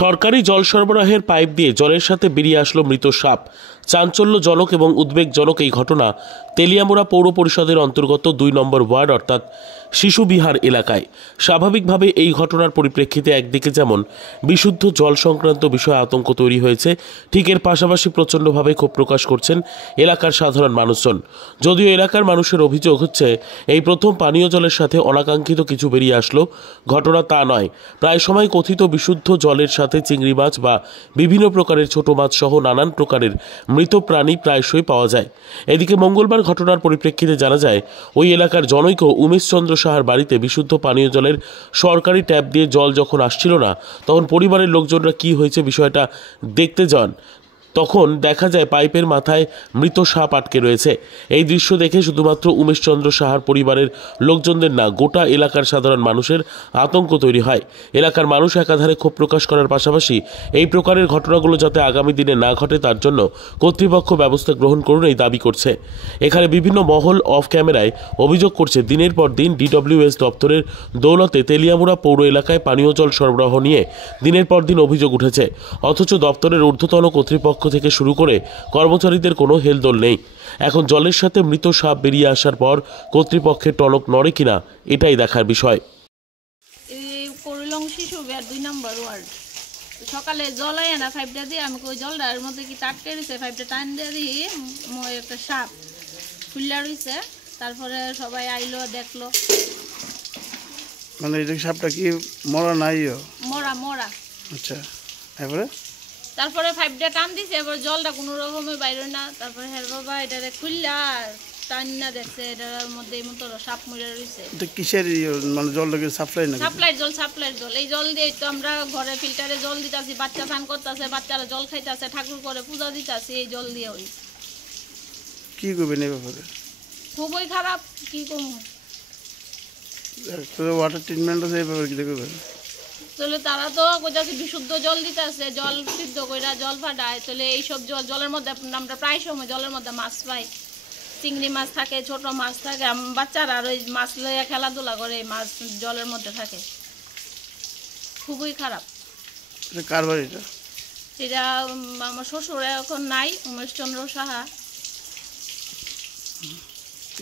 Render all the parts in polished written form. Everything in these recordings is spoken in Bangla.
সরকারি জল সরবরাহের পাইপ দিয়ে জলের সাথে বেরিয়ে আসলো মৃত সাপ। চাঞ্চল্যজনক এবং উদ্বেগজনক এই ঘটনা তেলিয়ামুড়া পৌর পরিষদের অন্তর্গত ২ নম্বর ওয়ার্ড অর্থাৎ শিশুবিহার এলাকায়। স্বাভাবিকভাবে এই ঘটনার পরিপ্রেক্ষিতে একদিকে যেমন বিশুদ্ধ জল সংক্রান্ত বিষয়ে আতঙ্ক তৈরি হয়েছে, ঠিক এর পাশাপাশি প্রচণ্ডভাবে ক্ষোভ প্রকাশ করছেন এলাকার সাধারণ মানুষজন। যদিও এলাকার মানুষের অভিযোগ হচ্ছে এই প্রথম পানীয় জলের সাথে অনাকাঙ্ক্ষিত কিছু বেরিয়ে আসলো। ঘটনা তা নয়, প্রায় সময় কথিত বিশুদ্ধ জলের সাথে চিংড়ি মাছ বা বিভিন্ন প্রকারের ছোট মাছ সহ নানান প্রকারের মৃত প্রাণী প্রায়শই পাওয়া যায়। এদিকে মঙ্গলবার ঘটনার পরিপ্রেক্ষিতে জানা যায়, ওই এলাকার জনৈক উমেশ চন্দ্র সাহার বাড়িতে বিশুদ্ধ পানীয় জলের সরকারি ট্যাপ দিয়ে জল যখন আসছিল না, তখন পরিবারের লোকজনরা কি হয়েছে বিষয়টা দেখতে যান। তখন দেখা যায় পাইপের মাথায় মৃত সাপ আটকে রয়েছে। এই দৃশ্য দেখে শুধুমাত্র উমেশ চন্দ্র সাহার পরিবারের লোকজনদের না, গোটা এলাকার সাধারণ মানুষের আতঙ্ক তৈরি হয়। এলাকার মানুষ একাধারে ক্ষোভ প্রকাশ করার পাশাপাশি এই প্রকারের ঘটনাগুলো যাতে আগামী দিনে না ঘটে তার জন্য কর্তৃপক্ষ ব্যবস্থা গ্রহণ করুন এই দাবি করছে। এখানে বিভিন্ন মহল অফ ক্যামেরায় অভিযোগ করছে, দিনের পর দিন DWS দপ্তরের দৌলতে তেলিয়ামুড়া পৌর এলাকায় পানীয় জল সরবরাহ নিয়ে দিনের পর দিন অভিযোগ উঠেছে, অথচ দপ্তরের ঊর্ধ্বতন কর্তৃপক্ষ থেকে শুরু করে কর্মচারীদের কোনো হেলদোল নেই। এখন জলের সাথে মৃত সাপ বেরিয়ে আসার পর কর্তৃপক্ষের টনক নড়ে কিনা এটাই দেখার বিষয়। শিশুবিহার ২ নম্বর ওয়ার্ড সকালে জল আয় না পাইপটা দিয়ে আমি ওই জলটার মধ্যে কি টাটকে রয়েছে, পাইপটা টান দিয়ে দিয়ে একটা সাপ ফুল্লা রয়েছে। তারপরে সবাই আইলো দেখলো, মানে এই সাপটা কি মরা নাই? মরা মরা। আচ্ছা, তারপরে পাইপটা টান দিছে, এবার জলটা কোনো রকমে বাইরে না। তারপরে হ্যাঁ বাবা এটারে খুললা টান না দেখছে এটার মধ্যে এই মতো সাপ মরে রয়েছে। এটা কিসের মানে জলটাকে সাপ্লাই না? সাপ্লাইয়ের জল। এই জল দিয়ে তো আমরা ঘরে ফিল্টারে জল দিতাছি, বাচ্চা স্নান করতেছে, বাচ্চারা জল খাইতেছে, ঠাকুর করে পূজা দিতেছে এই জল দিয়ে। ওই কি করবেন এই ব্যাপারে? খুবই খারাপ, কি করবো। ওয়াটার ট্রিটমেন্ট আছে, এই ব্যাপারে কি করবেন? তাহলে তারা তো কোথাও বিশুদ্ধ জল দিতেছে, জল সিদ্ধ করে জল ফাটায়। তাহলে এইসব জলের মধ্যে আমরা প্রায় সময় জলের মধ্যে মাছ পাই, চিংড়ি মাছ থাকে, ছোট মাছ থাকে। বাচ্চারা আর ওই মাছ লইয়া খেলাধুলা করে, এই মাছ জলের মধ্যে থাকে। খুবই খারাপ। কার বাড়ি এটা? এটা আমার শ্বশুর এখন নাই, উমেশ চন্দ্র সাহা।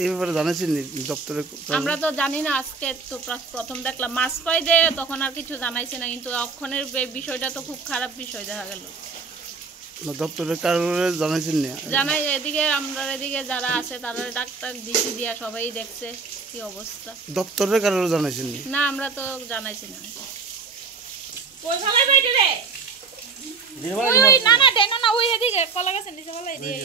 এই ব্যাপারে জানাইছেন দপ্তরে? আমরা তো জানি না, আজকে তো প্রথম দেখলাম। মাছ পাই দে তখন আর কিছু জানাইছে না, কিন্তু অক্ষণের বিষয়টা তো খুব খারাপ বিষয় দেখা গেল। দপ্তরের কারণে জানাইছেন না? জানাই, এদিকে আমরা এদিকে যারা আছে তারা ডাক্তার ডিসি দিয়া সবাই দেখছে কি অবস্থা। দপ্তরের কারণে জানাইছেন না? আমরা তো জানাইছি না। কই ফলাই বাইরে রে? না না দেন না, ওই এদিকে কলা গাছের নিচে ফলাই দিয়ে।